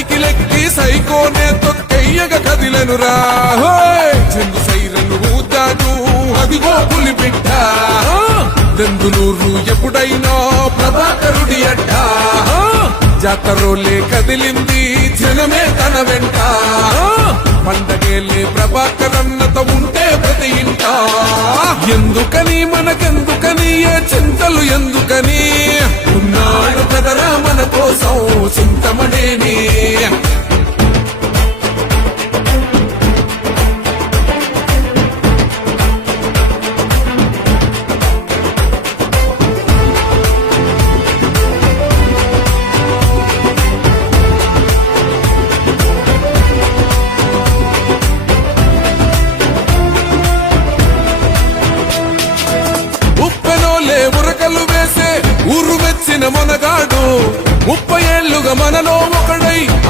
సైకిలెక్కి సైకోనే తొక్కెయ్యగ కదిలెనురా చెందు సైరను ఊదాడు అదిగో పులి బిడ్డ దెందులూరు ఎప్పుడైనా ప్రభాకరుడి అడ్డ జాతరోలే కదిలింది జనమే తన వెంట పండగేలే ప్రభాకరన్నత ఉంటే ప్రతి ఇంట ఎందుకని మనకెందుకని ఏ చింతలు ఎందుకని ఉన్నాడు కదరా మన కోసం చింతమనేని ఉరకలు వేసే ఊరు మెచ్చిన మొనగాడు 30 ఏళ్లుగా మనలో